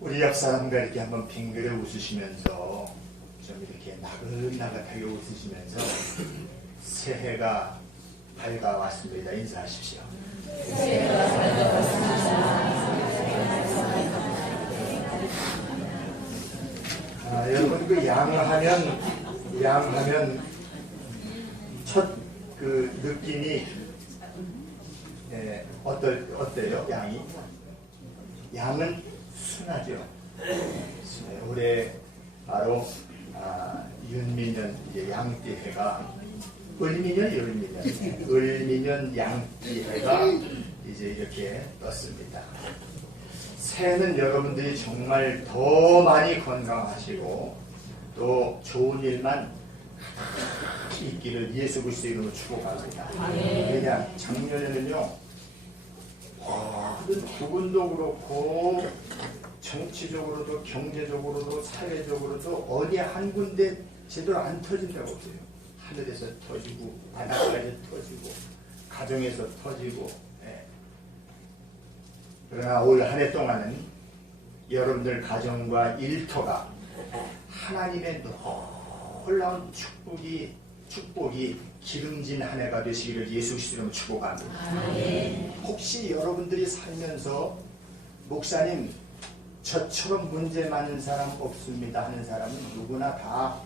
우리 옆 사람과 이렇게 한번 빙그레 웃으시면서 좀 이렇게 나긋나긋하게 웃으시면서 새해가 밝아왔습니다. 인사하십시오. 여러분 그 양하면 첫 그 느낌이 어때요? 양은 순하죠. 올해 바로 윤미년 이제 양띠해가 을미년 양띠해가 이제 이렇게 떴습니다. 새해는 여러분들이 정말 더 많이 건강하시고 또 좋은 일만 있기를 예수 그리스도 이름으로 축복합니다. 왜냐 작년에는요 부분도 그렇고 정치적으로도 경제적으로도 사회적으로도 어디 한 군데 제대로 안 터진다고 해요. 하늘에서 터지고 바닷가에서 터지고 가정에서 터지고. 그러나 올 한 해 동안은 여러분들 가정과 일터가 하나님의 놀라운 축복이 기름진 한 해가 되시기를 예수 그리스도로 축복합니다. 혹시 여러분들이 살면서 목사님 저처럼 문제 많은 사람 없습니다 하는 사람은 누구나 다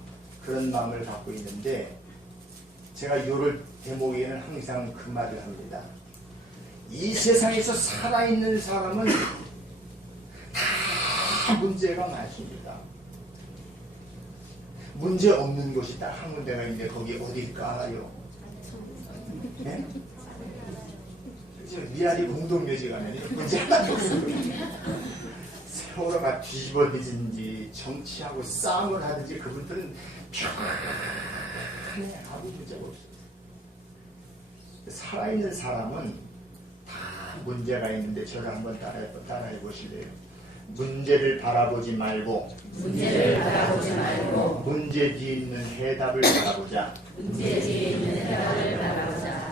그런 마음을 갖고 있는데 제가 요럴 대목에는 항상 그 말을 합니다. 이 세상에서 살아있는 사람은 다 문제가 많습니다. 문제 없는 곳이 딱 한 군데가 있는데 거기 어딜까요? 네? 미아리 공동묘지 가면 문제 하나도 없어요. 세월호가 뒤집어지든지 정치하고 싸움을 하든지 그분들은 편해 아무 문제가 없어요. 살아있는 사람은 다 문제가 있는데 저를 한번 따라해 보실래요? 문제를 바라보지 말고 문제 뒤에 있는 해답을 바라보자.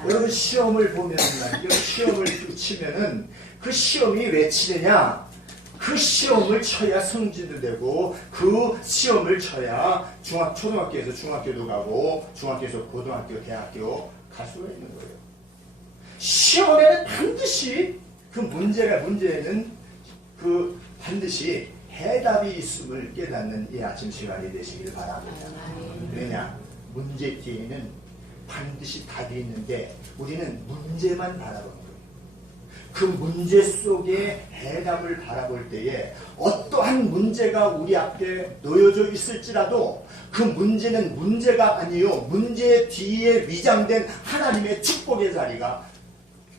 여러분 시험을 보면 말이죠. 시험을 치면은 그 시험이 왜 치느냐? 그 시험을 쳐야 성진도 되고 그 시험을 쳐야 초등학교에서 중학교도 가고 중학교에서 고등학교, 대학교 갈 수가 있는 거예요. 시험에는 반드시 그 문제에는 그 반드시 해답이 있음을 깨닫는 이 아침 시간이 되시길 바랍니다. 왜냐? 문제 뒤에는 반드시 답이 있는데 우리는 문제만 바라보는 거예요. 그 문제 속에 해답을 바라볼 때에 어떠한 문제가 우리 앞에 놓여져 있을지라도 그 문제는 문제가 아니요 문제 뒤에 위장된 하나님의 축복의 자리가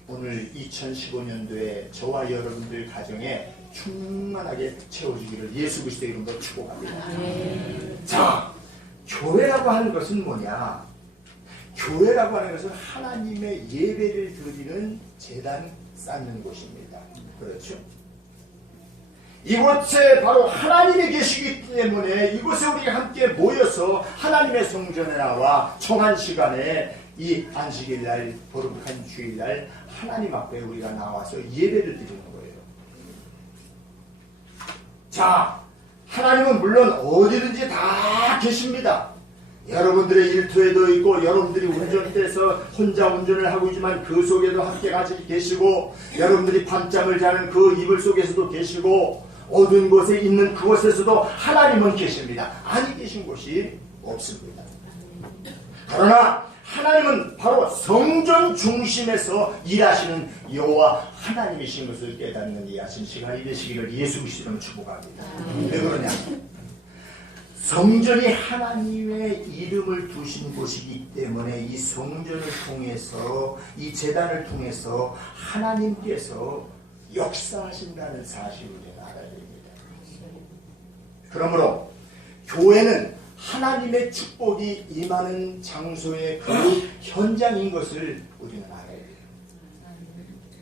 오늘 2015년도에 저와 여러분들 가정에 충만하게 채워주기를 예수 그리스도의 이름으로 축복합니다. 자, 교회라고 하는 것은 뭐냐? 교회라고 하는 것은 하나님의 예배를 드리는 제단 쌓는 곳입니다. 그렇죠? 이곳에 바로 하나님이 계시기 때문에 이곳에 우리가 함께 모여서 하나님의 성전에 나와 정한 시간에 이 안식일날 거룩한 주일날 하나님 앞에 우리가 나와서 예배를 드리는 거예요. 자, 하나님은 물론 어디든지 다 계십니다. 여러분들의 일터에도 있고 여러분들이 운전대에서 혼자 운전을 하고 있지만 그 속에도 함께 같이 계시고 여러분들이 밤잠을 자는 그 이불 속에서도 계시고 어두운 곳에 있는 그곳에서도 하나님은 계십니다. 아니 계신 곳이 없습니다. 그러나 하나님은 바로 성전 중심에서 일하시는 여호와 하나님이신 것을 깨닫는 이 아침 시간이 되시기를 예수 그리스도로 축복합니다. 왜 그러냐? 성전이 하나님의 이름을 두신 곳이기 때문에 이 성전을 통해서 이 제단을 통해서 하나님께서 역사하신다는 사실을 우리가 알아야 됩니다. 그러므로 교회는 하나님의 축복이 임하는 장소의 그 현장인 것을 우리는 알아야 돼요.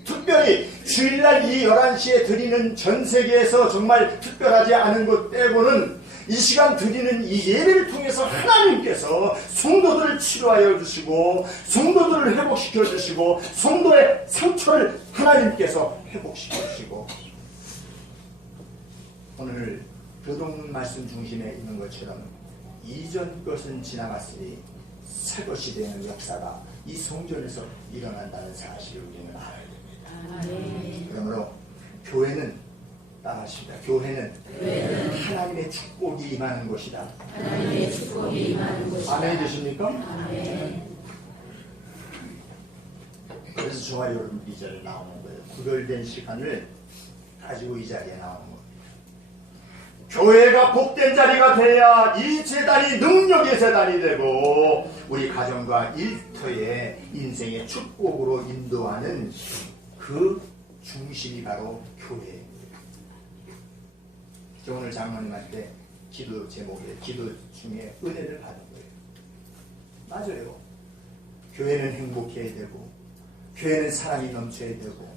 특별히 주일날 이 11시에 드리는 전 세계에서 정말 특별하지 않은 것 빼고는 이 시간 드리는 이 예배를 통해서 하나님께서 성도들을 치료하여 주시고 성도들을 회복시켜 주시고 성도의 상처를 하나님께서 회복시켜 주시고 오늘 교동 말씀 중심에 있는 것처럼 이전 것은 지나갔으니 새 것이 되는 역사가 이 성전에서 일어난다는 사실을 우리는 알아야 됩니다. 그러므로 교회는 따라하십니다. 교회는 하나님의 축복이 임하는 곳이다. 하나님의 축복이 임하는 곳이다. 아멘 되십니까? 아멘. 그래서 저와 여러분 이 자리에 나오는 거예요. 구별된 시간을 가지고 이 자리에 나오는 거예요. 교회가 복된 자리가 돼야 이 재단이 능력의 재단이 되고 우리 가정과 일터의 인생의 축복으로 인도하는 그 중심이 바로 교회입니다. 저 오늘 장로님한테 기도 제목에 기도 중에 은혜를 받은 거예요. 맞아요. 교회는 행복해야 되고 교회는 사랑이 넘쳐야 되고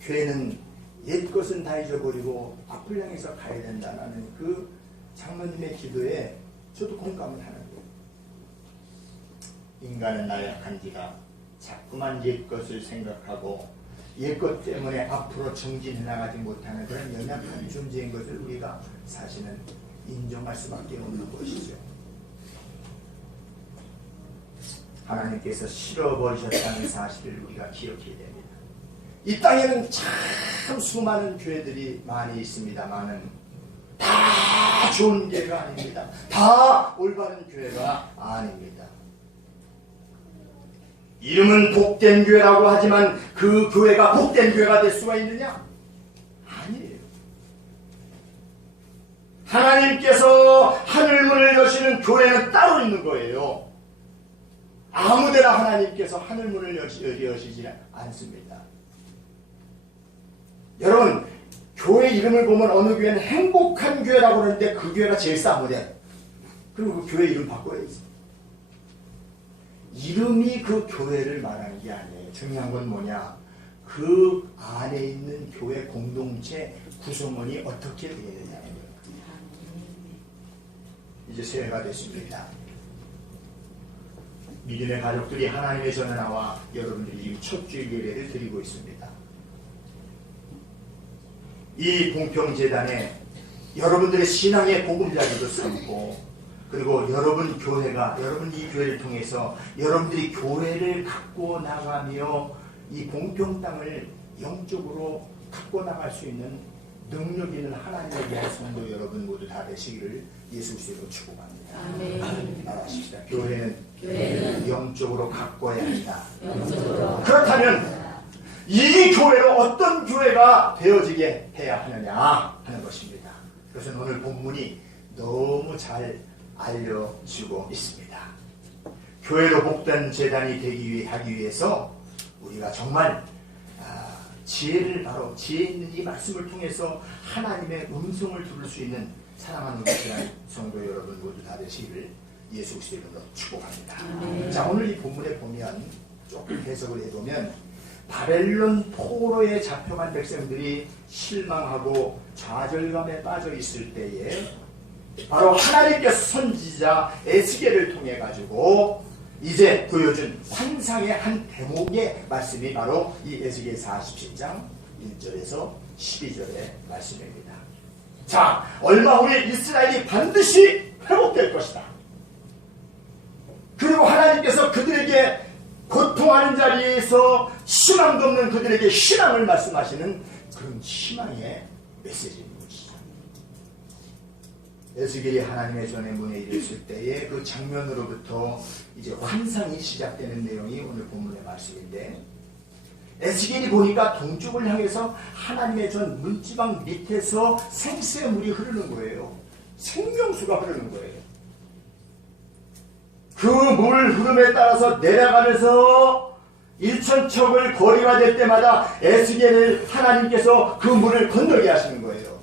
교회는 옛 것은 다 잊어버리고 앞을 향해서 가야 된다는 그 장로님의 기도에 저도 공감을 하는 거예요. 인간은 나약한지라 자꾸만 옛 것을 생각하고 옛 것 때문에 앞으로 정진해 나가지 못하는 그런 연약한 존재인 것을 우리가 사실은 인정할 수밖에 없는 것이죠. 하나님께서 실어버리셨다는 사실을 우리가 기억해야 됩니다. 이 땅에는 참 수많은 교회들이 많이 있습니다만은 다 좋은 교회가 아닙니다. 다 올바른 교회가 아닙니다. 이름은 복된 교회라고 하지만 그 교회가 복된 교회가 될 수가 있느냐? 아니에요. 하나님께서 하늘문을 여시는 교회는 따로 있는 거예요. 아무데나 하나님께서 하늘문을 여시지 않습니다. 여러분, 교회 이름을 보면 어느 교회는 행복한 교회라고 그러는데 그 교회가 제일 싸구려. 그리고 그 교회 이름 바꿔야지. 이름이 그 교회를 말하는 게 아니에요. 중요한 건 뭐냐? 그 안에 있는 교회 공동체 구성원이 어떻게 되느냐는 거예요. 이제 새해가 됐습니다. 믿음의 가족들이 하나님의 전에 나와 여러분들이 지금 첫 주일 예배를 드리고 있습니다. 이 공평재단에 여러분들의 신앙의 보금자리도 삼고 그리고 여러분 교회가 여러분 이 교회를 통해서 여러분들이 교회를 갖고 나가며 이 공평 땅을 영적으로 갖고 나갈 수 있는 능력 있는 하나님의 위한 성도 여러분 모두 다 되시기를 예수 그리스도로 축복합니다. 아멘. 말하십시다. 교회는 영적으로 가꿔야 한다. 영적으로. 그렇다면 이 교회로 어떤 교회가 되어지게 해야 하느냐 하는 것입니다. 그래서 오늘 본문이 너무 잘 알려주고 있습니다. 교회로 복된 재단이 하기 위해서 우리가 정말 지혜를 바로 지혜 있는 이 말씀을 통해서 하나님의 음성을 들을 수 있는 사랑하는 것이란 성도 여러분 모두 다 되시기를 예수 그리스도의 이름으로 축복합니다. 자, 오늘 이 본문에 보면 조금 해석을 해보면 바벨론 포로에 잡혀간 백성들이 실망하고 좌절감에 빠져 있을 때에 바로 하나님께서 선지자 에스겔을 통해 가지고 이제 보여준 환상의 한 대목의 말씀이 바로 이 에스겔 47장 1절에서 12절의 말씀입니다. 자, 얼마 후에 이스라엘이 반드시 회복될 것이다. 그리고 하나님께서 그들에게 고통하는 자리에서 희망도 없는 그들에게 희망을 말씀하시는 그런 희망의 메시지입니다. 에스겔이 하나님의 전에 문에 이르렀을 때에 그 장면으로부터 이제 환상이 시작되는 내용이 오늘 본문의 말씀인데 에스겔이 보니까 동쪽을 향해서 하나님의 전 문지방 밑에서 생수의 물이 흐르는 거예요. 생명수가 흐르는 거예요. 그 물 흐름에 따라서 내려가면서 일천척을 거리가 될 때마다 에스겔을 하나님께서 그 물을 건너게 하시는 거예요.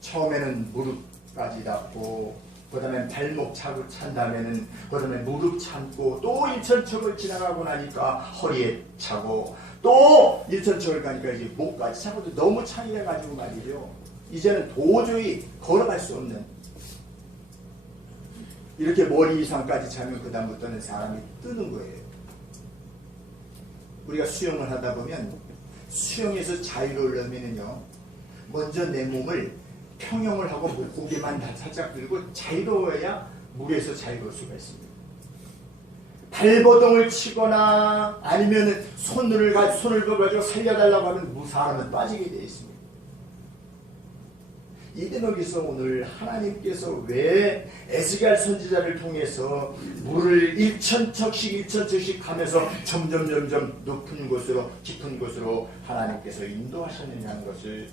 처음에는 무릎까지 닿고 그 다음에 발목 차고 찬 다음에는 그 다음에 무릎 참고 또 일천척을 지나가고 나니까 허리에 차고 또 일천척을 가니까 이제 목까지 차고 너무 창이래가지고 말이죠. 이제는 도저히 걸어갈 수 없는 이렇게 머리 이상까지 차면 그 다음부터는 사람이 뜨는 거예요. 우리가 수영을 하다 보면 수영에서 자유를 얻으면요 먼저 내 몸을 평형을 하고 고개만 살짝 들고 자유로워야 물에서 자유로울 수가 있습니다. 발버둥을 치거나 아니면 손을 가지고 살려달라고 하면 사람은 빠지게 되어 있습니다. 이 대목에서 오늘 하나님께서 왜 에스겔 선지자를 통해서 물을 1,000척씩 가면서 점점 높은 곳으로 깊은 곳으로 하나님께서 인도하셨느냐는 것을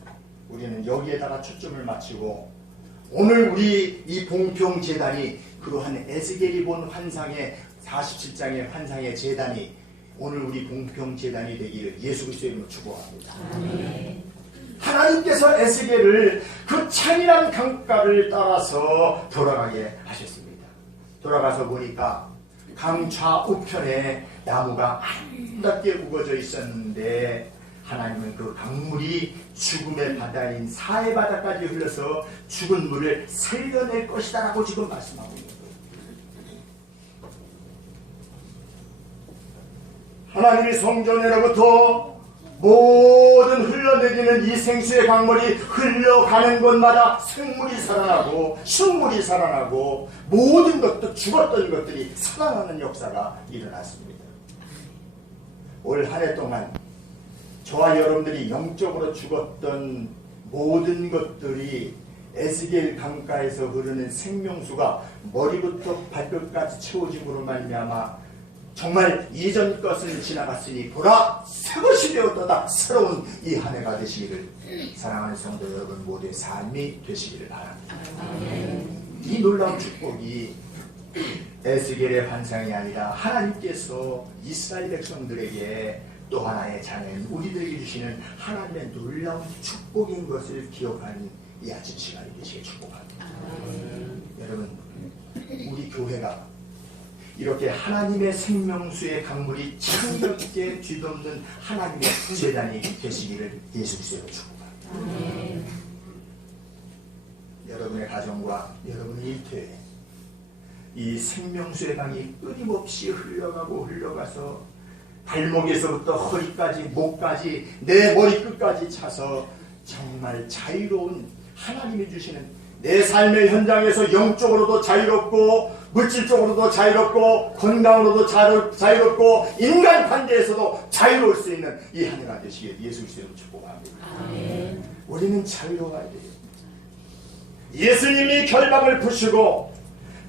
우리는 여기에다가 초점을 맞추고, 오늘 우리 이 봉평제단이 그러한 에스겔이 본 환상의 47장의 환상의 제단이 오늘 우리 봉평제단이 되기를 예수 그리스도의 이름으로 축복합니다. 하나님께서 에스겔을 그 찬이란 강가를 따라서 돌아가게 하셨습니다. 돌아가서 보니까 강 좌우편에 나무가 아름답게 우거져 있었는데 하나님은 그 강물이 죽음의 바다인 사해 바다까지 흘러서 죽은 물을 살려낼 것이다 라고 지금 말씀하고 있는 거예요. 하나님이 성전으로부터 모든 흘러내리는 이 생수의 강물이 흘러가는 곳마다 생물이 살아나고 식물이 살아나고 모든 것도 죽었던 것들이 살아나는 역사가 일어났습니다. 올 한 해 동안 저와 여러분들이 영적으로 죽었던 모든 것들이 에스겔 강가에서 흐르는 생명수가 머리부터 발끝까지 채워짐으로 말미암아 정말 이전 것은 지나갔으니 보라 새 것이 되었도다. 새로운 이 한 해가 되시기를, 사랑하는 성도 여러분 모두의 삶이 되시기를 바랍니다. 이 놀라운 축복이 에스겔의 환상이 아니라 하나님께서 이스라엘 백성들에게 또 하나의 자녀인 우리들에게 주시는 하나님의 놀라운 축복인 것을 기억하는 이 아침 시간이 되시길 축복합니다. 여러분, 우리 교회가 이렇게 하나님의 생명수의 강물이 창넓게 뒤덮는 하나님의 제단이 되시기를 예수 그리스도로 축복합니다. 여러분의 가정과 여러분의 일터에 이 생명수의 강이 끊임없이 흘러가서 발목에서부터 허리까지 목까지 내 머리끝까지 차서 정말 자유로운 하나님이 주시는 내 삶의 현장에서 영적으로도 자유롭고 물질적으로도 자유롭고 건강으로도 자유롭고 인간 관계에서도 자유로울 수 있는 이 한 해가 되시길 예수 그리스도로 축복합니다. 우리는 자유로워야 돼요. 예수님이 결박을 푸시고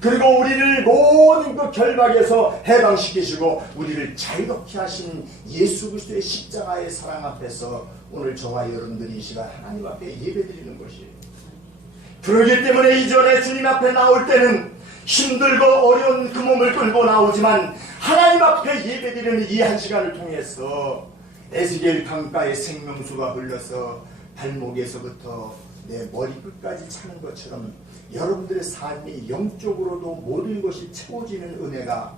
그리고 우리를 모든 그 결박에서 해방시키시고 우리를 자유롭게 하신 예수 그리스도의 십자가의 사랑 앞에서 오늘 저와 여러분들이 이 시간 하나님 앞에 예배드리는 것이에요. 그렇기 때문에 이전에 주님 앞에 나올 때는 힘들고 어려운 그 몸을 끌고 나오지만 하나님 앞에 예배드리는 이 한 시간을 통해서 에스겔 강가의 생명수가 흘러서 발목에서부터 내 머리끝까지 차는 것처럼 여러분들의 삶이 영적으로도 모든 것이 채워지는 은혜가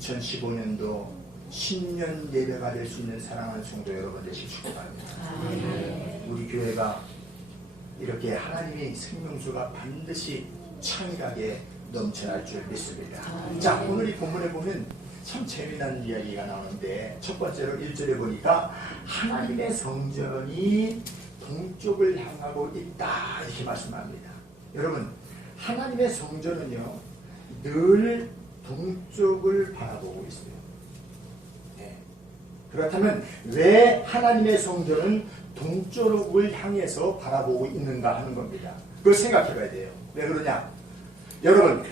2015년도 신년 예배가 될 수 있는 사랑하는 성도 여러분 되시길 축복합니다. 우리 교회가 이렇게 하나님의 생명수가 반드시 창일하게 넘쳐날 줄 믿습니다. 자, 오늘 이 본문에 보면 참 재미난 이야기가 나오는데 첫 번째로 1절에 보니까 하나님의 성전이 동쪽을 향하고 있다 이렇게 말씀합니다. 여러분, 하나님의 성전은요 늘 동쪽을 바라보고 있어요. 네. 그렇다면 왜 하나님의 성전은 동쪽을 향해서 바라보고 있는가 하는 겁니다. 그걸 생각해 봐야 돼요. 왜 그러냐? 여러분,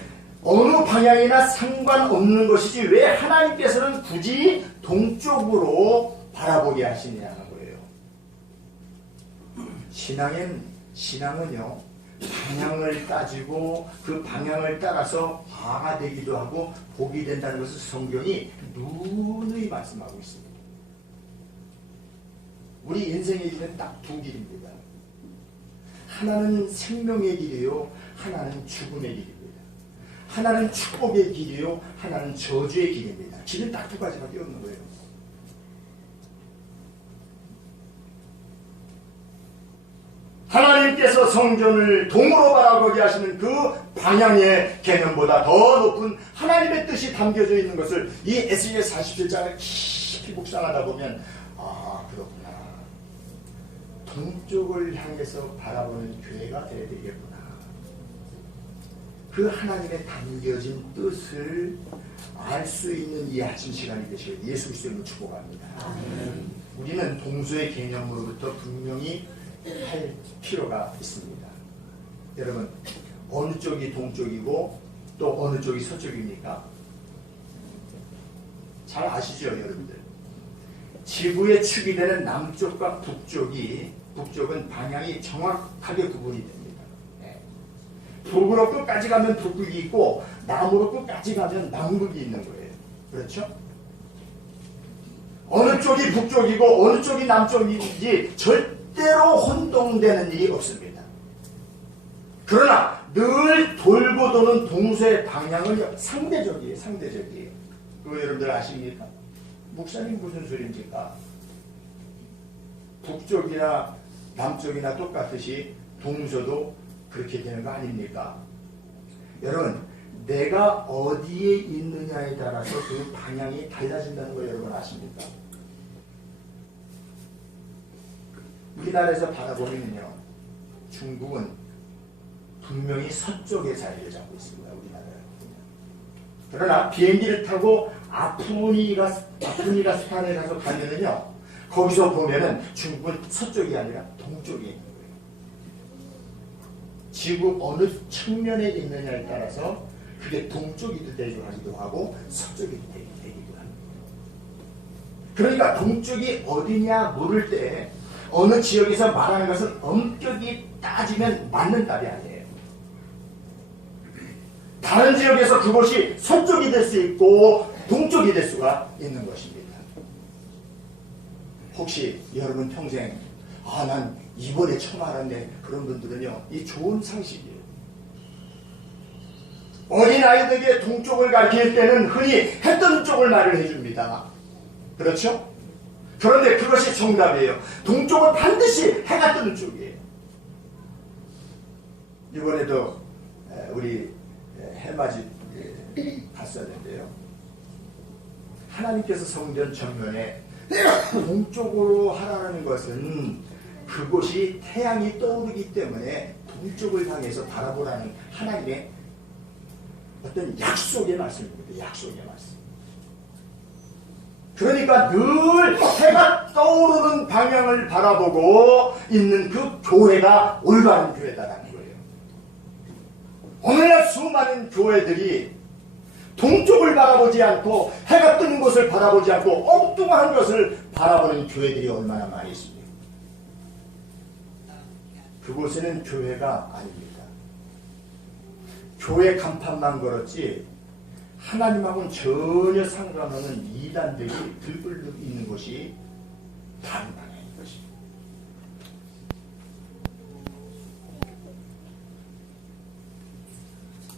어느 방향이나 상관없는 것이지 왜 하나님께서는 굳이 동쪽으로 바라보게 하시냐는 거예요. 신앙은요 방향을 따지고 그 방향을 따라서 화가 되기도 하고 복이 된다는 것을 성경이 누누이 말씀하고 있습니다. 우리 인생의 길은 딱 두 길입니다. 하나는 생명의 길이요, 하나는 죽음의 길입니다. 하나는 축복의 길이요, 하나는 저주의 길입니다. 길은 딱 두 가지밖에 없는 거예요. 하나님께서 성전을 동으로 바라보게 하시는 그 방향의 개념보다 더 높은 하나님의 뜻이 담겨져 있는 것을 이 에스겔 47장을 깊이 묵상하다 보면 아, 그렇구나. 동쪽을 향해서 바라보는 교회가 되어야 되겠구나. 그 하나님의 담겨진 뜻을 알 수 있는 이 아침 시간이 되시길 예수 그리스도로 축복합니다. 우리는 동서의 개념으로부터 분명히 할 필요가 있습니다. 여러분, 어느 쪽이 동쪽이고 또 어느 쪽이 서쪽입니까? 잘 아시죠, 여러분들? 지구의 축이 되는 남쪽과 북쪽은 방향이 정확하게 구분이 됩니다. 북으로 끝까지 가면 북극이 있고 남으로 끝까지 가면 남극이 있는 거예요. 그렇죠? 어느 쪽이 북쪽이고 어느 쪽이 남쪽인지 절대로 혼동되는 일이 없습니다. 그러나 늘 돌고 도는 동서의 방향은 상대적이에요. 그거 여러분들 아십니까? 목사님 무슨 소리입니까? 북쪽이나 남쪽이나 똑같듯이 동서도 그렇게 되는 거 아닙니까? 여러분, 내가 어디에 있느냐에 따라서 그 방향이 달라진다는 거 여러분 아십니까? 우리나라에서 바라보면요, 중국은 분명히 서쪽에 자리를 잡고 있습니다. 우리나라에. 그러나 비행기를 타고 아프니가스탄에 가서 가면은요, 거기서 보면은 중국은 서쪽이 아니라 동쪽에 있는 거예요. 지구 어느 측면에 있느냐에 따라서 그게 동쪽이 되기도 하고 서쪽이 되기도 합니다. 그러니까 동쪽이 어디냐 물을 때 어느 지역에서 말하는 것은 엄격히 따지면 맞는 답이 아니에요. 다른 지역에서 그것이 서쪽이 될 수 있고 동쪽이 될 수가 있는 것입니다. 혹시 여러분 평생 난 이번에 처음 알았네, 그런 분들은요, 이 좋은 상식이에요. 어린아이들에게 동쪽을 가르칠 때는 흔히 해 뜨는 쪽을 말을 해줍니다. 그렇죠? 그런데 그것이 정답이에요. 동쪽은 반드시 해가 뜨는 쪽이에요. 이번에도 우리 해맞이 갔었는데요, 하나님께서 성전 전면에 동쪽으로 하라는 것은 그곳이 태양이 떠오르기 때문에 동쪽을 향해서 바라보라는 하나님의 어떤 약속의 말씀입니다. 약속의 말씀. 그러니까 늘 해가 떠오르는 방향을 바라보고 있는 그 교회가 올바른 교회다라는 거예요. 오늘날 수많은 교회들이 동쪽을 바라보지 않고 해가 뜨는 곳을 바라보지 않고 엉뚱한 것을 바라보는 교회들이 얼마나 많이 있습니까? 그곳에는 교회가 아닙니다. 교회 간판만 걸었지 하나님하고는 전혀 상관없는 이단들이 들끓고 있는 곳이 다른 방향인 것입니다.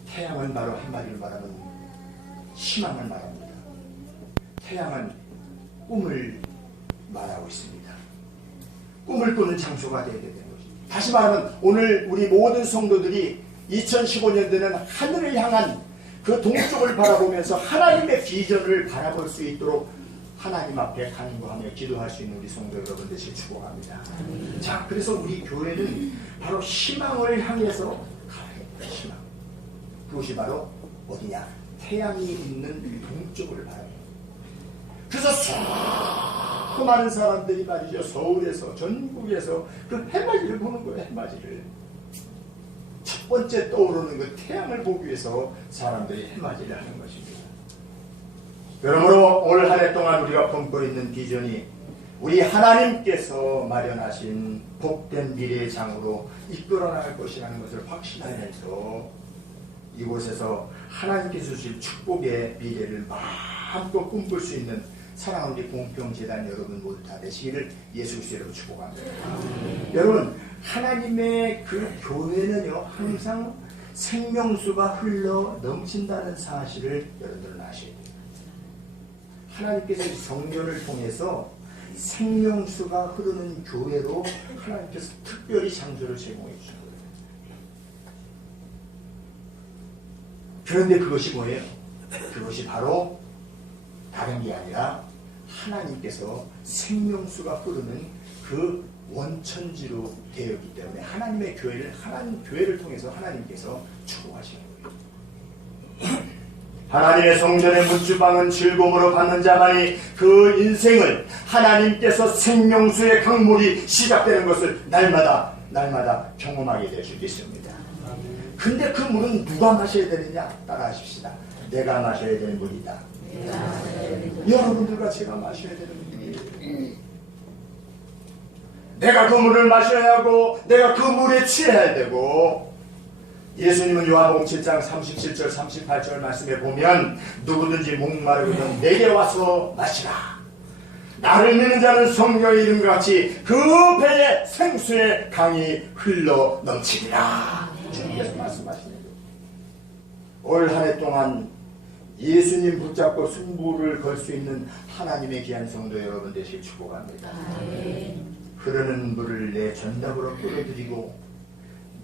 태양은 바로 한마디로 말하면 희망을 말합니다. 태양은 꿈을 말하고 있습니다. 꿈을 꾸는 장소가 되어야 되는 것입니다. 다시 말하면 오늘 우리 모든 성도들이 2015년도에는 하늘을 향한 그 동쪽을 바라보면서 하나님의 비전을 바라볼 수 있도록 하나님 앞에 간구하며 기도할 수 있는 우리 성도 여러분 되시길 축복합니다. 자, 그래서 우리 교회는 바로 희망을 향해서 가야 합니다. 희망. 그것이 바로 어디냐? 태양이 있는 동쪽을 바라봅니다. 그래서 수많은 사람들이 말이죠, 서울에서 전국에서 그 해맞이를 보는 거예요. 해맞이를 첫 번째 떠오르는 그 태양을 보기 위해서 사람들이 해맞이를 하는 것입니다. 그러므로 올 한 해 동안 우리가 품고 있는 비전이 우리 하나님께서 마련하신 복된 미래의 장으로 이끌어 나갈 것이라는 것을 확신하면서 이곳에서 하나님께서 주실 축복의 미래를 마음껏 꿈꿀 수 있는 사랑하는 우리 공평재단 여러분 모두 다 되시기를 예수 그리스도로 축복합니다. 여러분, 하나님의 그 교회는요, 항상 생명수가 흘러 넘친다는 사실을 여러분들은 아셔야 돼요. 하나님께서 성령을 통해서 생명수가 흐르는 교회로 하나님께서 특별히 장소를 제공해 주신 거예요. 그런데 그것이 뭐예요? 그것이 바로 다른 게 아니라 하나님께서 생명수가 흐르는 그 원천지로 되어 있기 때문에 하나님의 교회를 하나님 교회를 통해서 하나님께서 축복하시는 거예요. 하나님의 성전의 문주방은 즐거움으로 받는 자만이 그 인생을 하나님께서 생명수의 강물이 시작되는 것을 날마다 경험하게 될 수 있습니다. 근데 그 물은 누가 마셔야 되느냐? 따라하십시다. 내가 마셔야 되는 물이다. 여러분들과 제가 마셔야 되는 물이에요. 내가 그 물을 마셔야 하고 내가 그 물에 취해야 되고, 예수님은 요한복음 7장 37절 38절 말씀에 보면 누구든지 목마르거든 내게 와서 마시라. 나를 믿는 자는 성경의 이름과 같이 그 배에 생수의 강이 흘러 넘치리라. 주님께서 말씀하시는 거예요. 올 한 해 동안 예수님 붙잡고 승부를 걸 수 있는 하나님의 귀한 성도 여러분 되시길 축복합니다. 흐르는 물을 내 전답으로 끌어들이고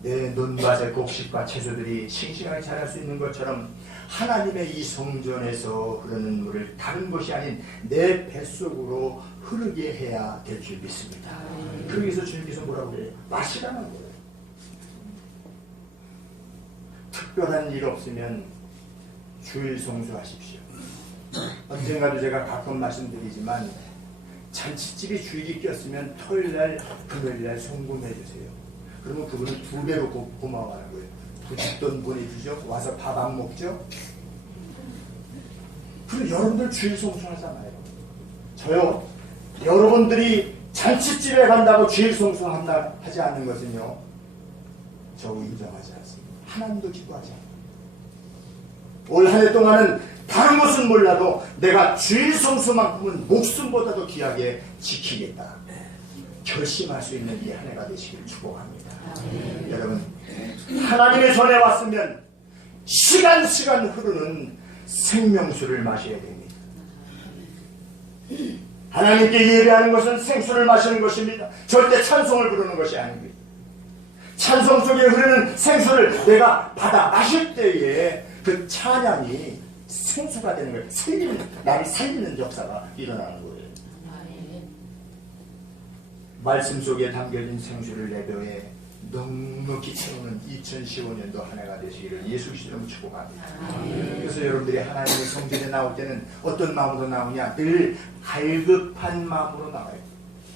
내 논밭의 곡식과 채소들이 싱싱하게 자랄 수 있는 것처럼 하나님의 이 성전에서 흐르는 물을 다른 것이 아닌 내 뱃속으로 흐르게 해야 될 줄 믿습니다. 그러기 위해서 주님께서 뭐라고 그래요? 마시라는 거예요. 특별한 일 없으면 주일 성수하십시오. 언젠가도 제가 가끔 말씀드리지만 잔치집이 주일이 꼈으면 토요일날 금요일날 송금해 주세요. 그러면 그분은 2배로 고마워하는 거예요. 부짓돈 보내주죠. 와서 밥 안 먹죠. 그리고 여러분들 주일 성수하잖아요. 저요, 여러분들이 잔치집에 간다고 주일 성수한다 하지 않는 것은요, 저 인정하지 않습니다. 하나님도 기도하지 않아요. 올 한 해 동안은 다른 것은 몰라도 내가 주일 성수만큼은 목숨보다도 귀하게 지키겠다 결심할 수 있는 이 한 해가 되시길 축복합니다. 여러분, 하나님의 전에 왔으면 시간 흐르는 생명수를 마셔야 됩니다. 하나님께 예배하는 것은 생수를 마시는 것입니다. 절대 찬송을 부르는 것이 아닙니다. 찬송 속에 흐르는 생수를 내가 받아 마실 때에 그 찬양이 생수가 되는 거예요. 나를 살리는 역사가 일어나는 거예요. 말씀 속에 담겨진 생수를 내 배에 넉넉히 채우는 2015년도 한 해가 되시기를 예수 그리스도로 축복합니다. 그래서 여러분들이 하나님의 성전에 나올 때는 어떤 마음으로 나오냐? 늘 갈급한 마음으로 나와요.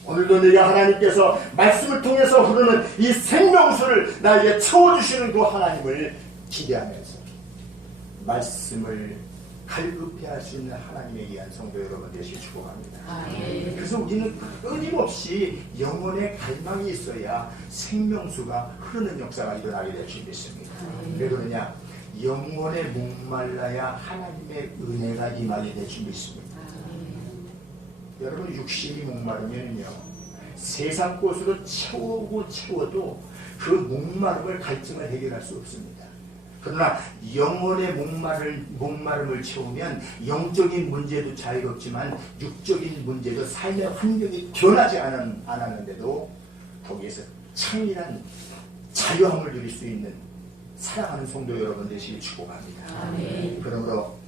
오늘도 내가 하나님께서 말씀을 통해서 흐르는 이 생명수를 나에게 채워주시는 그 하나님을 기대하면서 말씀을 갈급해 할 수 있는 하나님에 의한 성도 여러분 되시길 축복합니다. 그래서 우리는 끊임없이 영혼의 갈망이 있어야 생명수가 흐르는 역사가 일어나게 될 줄 믿습니다. 왜 그러냐? 영혼에 목말라야 하나님의 은혜가 임하게 될 줄 믿습니다. 여러분, 육신이 목마르면요, 세상 것으로 채워도 그 목마름을 갈증을 해결할 수 없습니다. 그러나 영혼의 목마름을 채우면 영적인 문제도 자유롭지만 육적인 문제도 삶의 환경이 변하지 않았는데도 거기에서 창일한 자유함을 누릴 수 있는 사랑하는 성도 여러분 되시길 축복합니다. 그러므로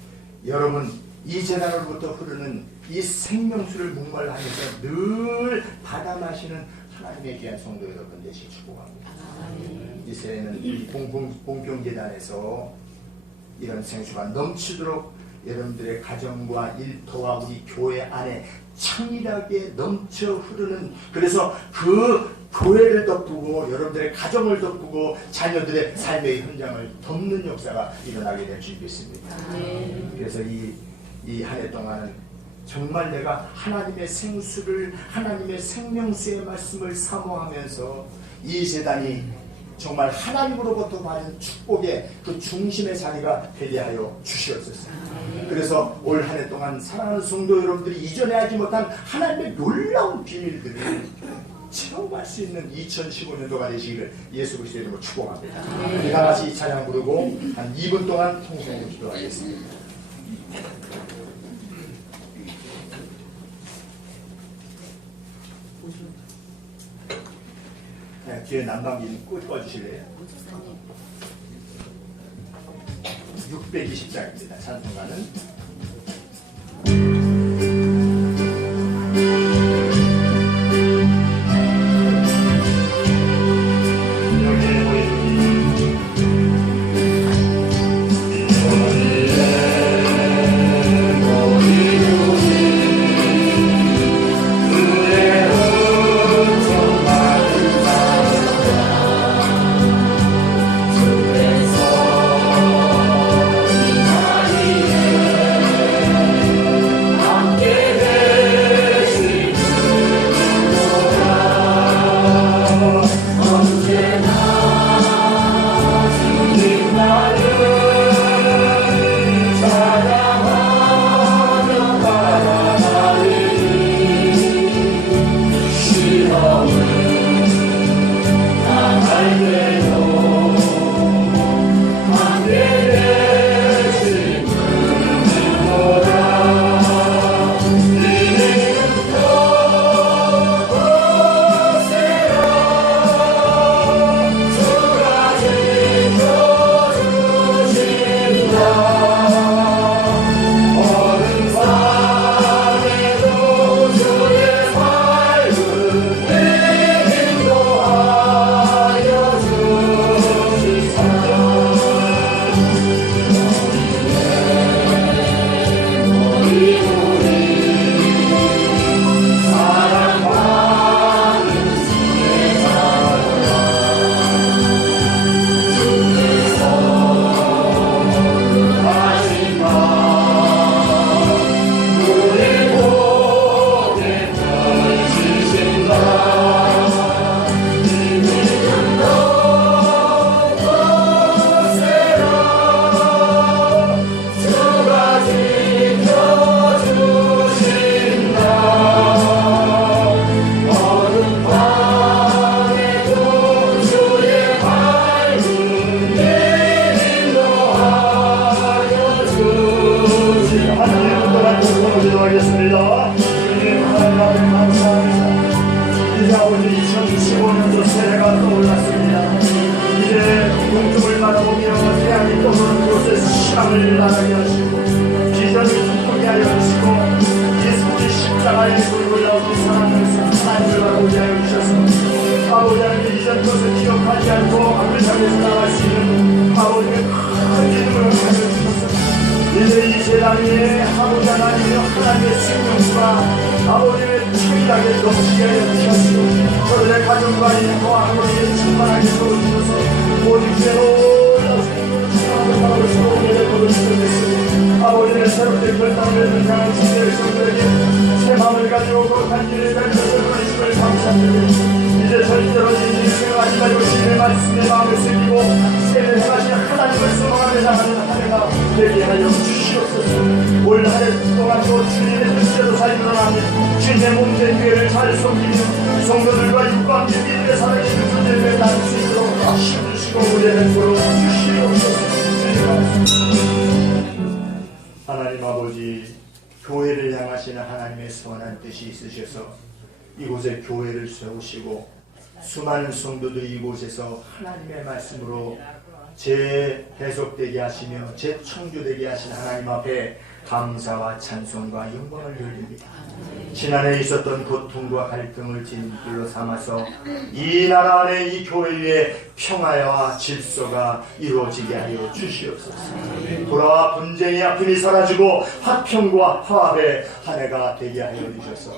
여러분, 이 재단으로부터 흐르는 이 생명수를 목말라 하면서 늘 받아 마시는 하나님의 귀한 성도 여러분 되시길 축복합니다. 이제는 이 봉평재단에서 이런 생수가 넘치도록 여러분들의 가정과 일터와 우리 교회 안에 창일하게 넘쳐 흐르는, 그래서 그 교회를 덮고 여러분들의 가정을 덮고 자녀들의 삶의 현장을 덮는 역사가 일어나게 될 줄 믿습니다. 그래서 이 한 해 동안은 정말 내가 하나님의 생수를, 하나님의 생명수의 말씀을 사모하면서 이 재단이 정말 하나님으로부터 받은 축복의 그 중심의 자리가 되게 하여 주시옵소서. 그래서 올 한 해 동안 사랑하는 성도 여러분들이 이전에 하지 못한 하나님의 놀라운 비밀들을 체험할 수 있는 2015년도가 되시기를 예수 그리스도의 이름으로 축복합니다. 우리 다 같이 이 찬양 부르고 한 2분 동안 통성으로 기도하겠습니다. 네, 뒤에 난방기 꺼주실래요? 620장입니다. 찬송가는 이제 아버지 2015년도 새해가 떠올랐습니다. 이제 동쪽을 바라보며 태양이 떠오르는 곳에 시간을 나가게 하시고 비전을 꿈꾸게 하여 주시고 예수의 십자가의 돌보다 우리 사랑을 하나님을 바라보게 하여 주셔서 아버지 하나님 이전 것을 기억하지 않고 앞을 향해서 나갈 수 있는 아버지의 큰 믿음을 가져 주셔서 이제 이 세상 위에 아버지 하나님의 생명수가 아버지의 창의하게 넘치게 하여 주셨고 저들의 가정과 일과 아버지의 충만하게 도와주셔서 오직 새로운 생명을 바라볼 수 없게 되었으니 아버지의 새롭게 결단을 향한 주님의 성도에게 새 마음을 가지고 거룩한 길을 펼쳐서 그리심을 감사드립니다. 이제 절대로 이 인생을 하지 말고 주님의 말씀에 마음을 새기고 새를 행하신 하나님을 소망하며 나가는 한 해가 되게 하여 주시옵소서. 올 한 해 동안도 주님의 뜻대로 살면하며 주님의 몸된 교회를 잘 섬기며 성도들과 육과 함께 믿음의 살아계신 존재를 나눌 수 있도록 힘주시고 우리를 도와주시옵소서. 하나님 아버지, 교회를 향하시는 하나님의 선한 뜻이 있으셔서 이곳에 교회를 세우시고 수많은 성도들이 이곳에서 하나님의 말씀으로 재해석되게 하시며 재창조되게 하신 하나님 앞에 감사와 찬송과 영광을 돌립니다. 지난해 있었던 고통과 갈등을 진불로 삼아서 이 나라 안에 이 교회 위에 평화와 질서가 이루어지게 하여 주시옵소서. 불화와 분쟁의 아픔이 사라지고 화평과 화합의 한 해가 되게 하여 주셔서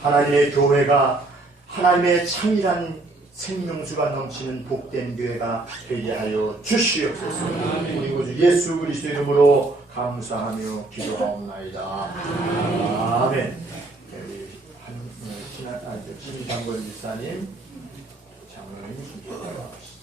하나님의 교회가 하나님의 창의한 생명수가 넘치는 복된 교회가 되게 하여 주시옵소서. 우리 구주 예수 그리스도 이름으로 감사하며 기도하옵나이다. 아멘. 우리 신장권 집사님, 장로님 기도하옵시다.